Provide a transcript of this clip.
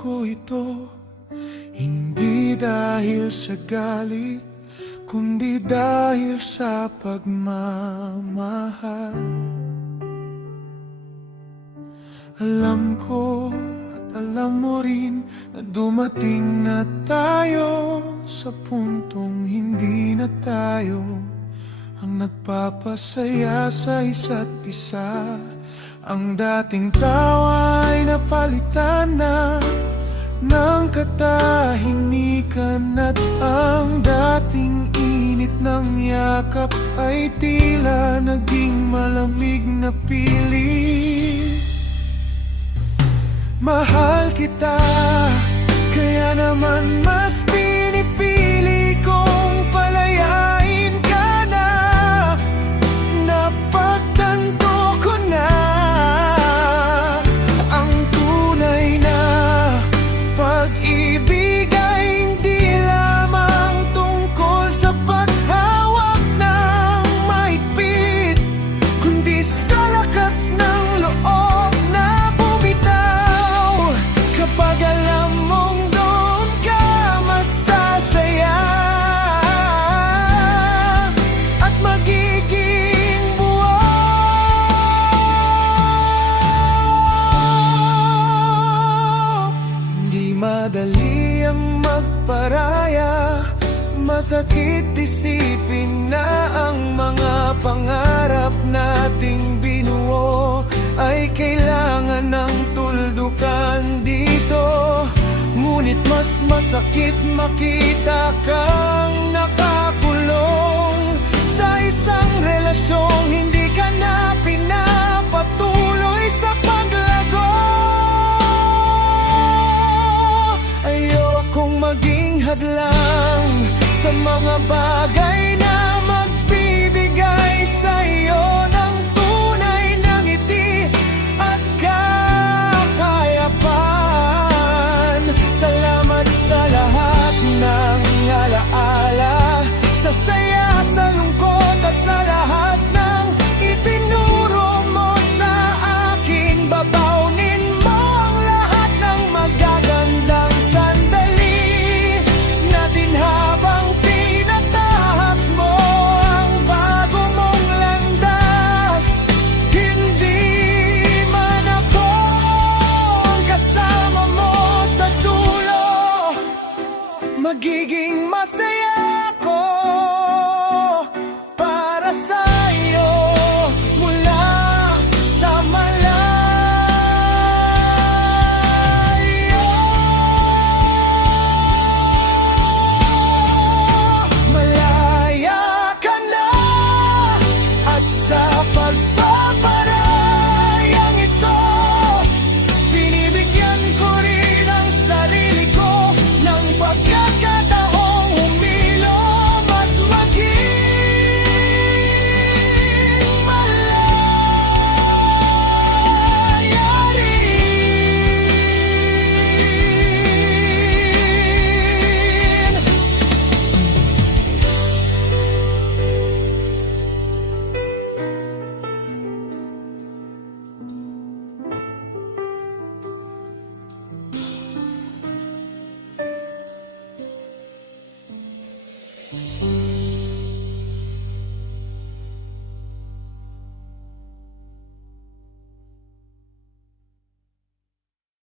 ko ito, hindi dahil sa galit, kundi dahil sa pagmamahal. Alam ko at alam mo rin na dumating na tayo sa puntong hindi na tayo ang nagpapasaya sa isa't isa. Ang dating tawa ay napalitan na ng katahimikan, at ang dating init ng yakap ay tila naging malamig na pilit. Mahal kita, kaya naman mas pinipili kong palayain ka na. Napagtanto ko na ang tunay na pag-ibig ay hindi lamang tungkol sa paghawak ng mahigpit, kundi sa lakas ng loob na bumitaw. Kapag alam mong doon ka masasaya at magiging buo. Hindi madali ang magparaya, masakit isipin na ang mga pangarap nating binuo ay kailangan ng tuldukan dito. Ngunit mas masakit makita kang nakakulong sa isang relasyong hindi ka na pinapatuloy sa paglago. Ayokong maging hadlang sa mga bagay na magbibigay sa iyo ng tunay na ngiti at kakayapan. Salamat sa lahat ng alaala, sa saya, sa lungkot at sa lahat ng itinuro mo sa akin. Babaunin mo ang lahat ng magagandang sandali natin habang tinatahak mo ang bago mong landas. Hindi man ako ang kasama mo sa dulo, magiging masaya ako para sa'yo mula sa malayo. Malaya ka na, at sa pagpaparayang ito, binibigyan ko rin ang sarili ko ng pagkakataong humilom at maging malaya rin.